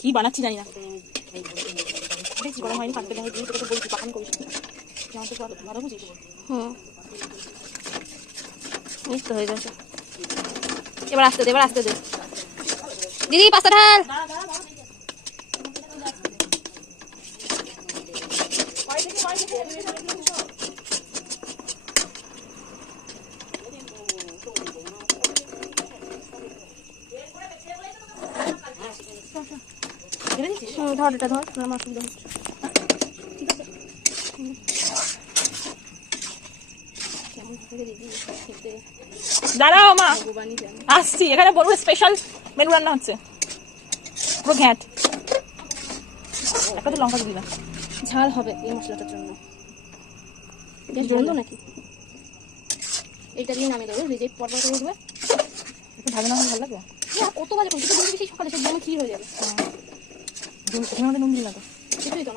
কি বানাচ্ছি জানি না, গরম হয়নি, পানি হয়ে তোকে বলছি পাখান করিস যেমন তো ভালো বুঝিস। তো হয়ে গেছে, এবার আসতে দে, এবার আসতে দে দিদি, পাস্তা ঢাল। ধর এটা ধর, আমার অসুবিধা হচ্ছে। দাঁড়াও মা, আসছি। এখানে বড় স্পেশাল মেনু রান্না হচ্ছে, পুরো ঘ্যাট। একটা তো লঙ্কা দিলাম, ঝাল হবে এই মশলাটার জন্য। গ্যাস বন্ধ নাকি? এইটা দিয়ে নামিয়ে দেবে, রিজেক্ট পরপর করে দেবে। ভালো না হলে ভালো লাগবে। কত বাজে, সেই সকালে সব জন্য ক্ষীর হয়ে যাবে। নুন দিলাম তো কিছুই তো না।